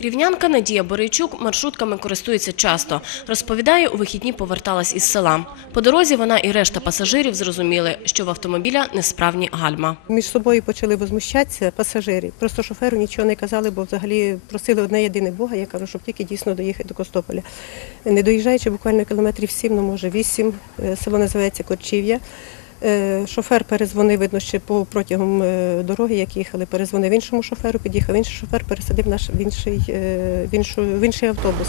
Рівнянка Надія Борейчук маршрутками користується часто. Розповідає, у вихідні поверталась із села. По дорозі вона і решта пасажирів зрозуміли, що в автомобіля несправні гальма. Між собою почали возмущатися пасажири. Просто шоферу нічого не казали, бо взагалі просили одне єдине Бога. Я кажу, щоб тільки дійсно доїхати до Костополя. Не доїжджаючи буквально кілометрів сім, ну може вісім, е, село називається Корчів'я. Е, Шофер перезвонив, видно, ще по протягом е, дороги, як їхали, перезвонив іншому шоферу, під'їхав інший шофер, пересадив наш в інший, е, в іншу, в інший автобус.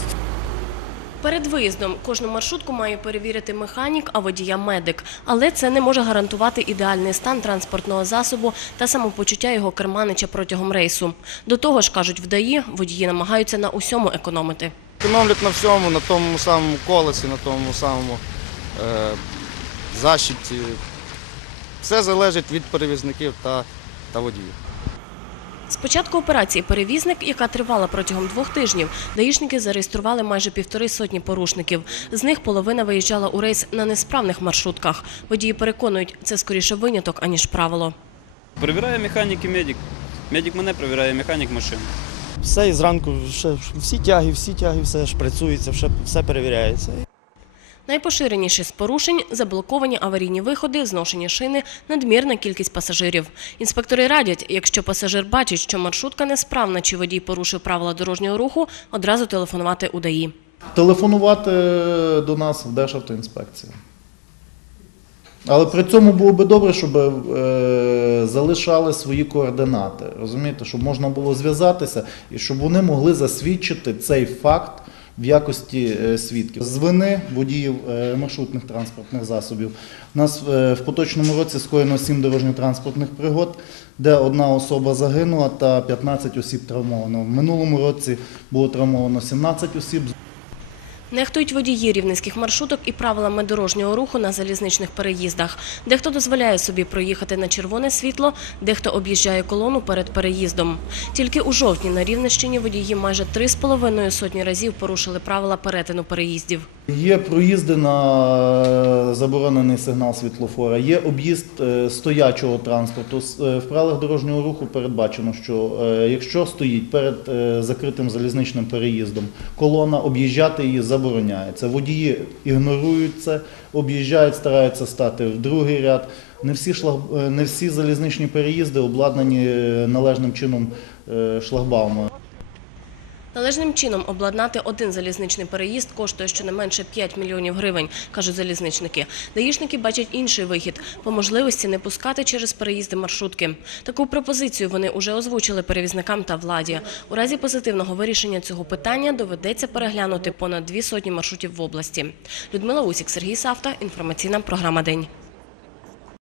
Перед виїздом кожну маршрутку має перевірити механік, а водія медик. Але це не може гарантувати ідеальний стан транспортного засобу та самопочуття його керманича протягом рейсу. До того ж, кажуть в ДАІ, водії намагаються на усьому економити. Економлять на всьому, на тому самому колесі, на тому самому е, защиті. Все залежить від перевізників та, та водіїв. З початку операції «Перевізник», яка тривала протягом двох тижнів, даїшники зареєстрували майже півтори сотні порушників. З них половина виїжджала у рейс на несправних маршрутках. Водії переконують, це скоріше виняток, аніж правило. Перевіряє механік і медик. Медик мене перевіряє, механік машину. Все і зранку, ще, всі тяги, всі тяги, все ж працюється, все перевіряється. Найпоширеніші з порушень – заблоковані аварійні виходи, зношені шини, надмірна кількість пасажирів. Інспектори радять, якщо пасажир бачить, що маршрутка несправна чи водій порушив правила дорожнього руху, одразу телефонувати у ДАІ. телефонувати до нас в Державтоінспекцію. Але при цьому було би добре, щоб е, залишали свої координати, розумієте, щоб можна було зв'язатися і щоб вони могли засвідчити цей факт в якості е, свідків. З вини водіїв е, маршрутних транспортних засобів. У нас е, в поточному році скоєно 7 дорожньо-транспортних пригод, де одна особа загинула та 15 осіб травмовано. В минулому році було травмовано 17 осіб. Нехтують водії рівненських маршруток і правилами дорожнього руху на залізничних переїздах. Дехто дозволяє собі проїхати на червоне світло, дехто об'їжджає колону перед переїздом. Тільки у жовтні на Рівненщині водії майже три з половиною сотні разів порушили правила перетину переїздів. Є проїзди на заборонений сигнал світлофора, є об'їзд е, стоячого транспорту. Е, В правилах дорожнього руху передбачено, що е, якщо стоїть перед закритим залізничним переїздом колона, об'їжджати її забороняється. Водії ігнорують це, об'їжджають, стараються стати в другий ряд. Не всі, шлаг... не всі залізничні переїзди обладнані належним чином шлагбаумами. Належним чином обладнати один залізничний переїзд коштує щонайменше 5 мільйонів гривень, кажуть залізничники. Даїшники бачать інший вихід – по можливості не пускати через переїзди маршрутки. Таку пропозицію вони уже озвучили перевізникам та владі. У разі позитивного вирішення цього питання доведеться переглянути понад дві сотні маршрутів в області. Людмила Усік, Сергій Савта, інформаційна програма «День».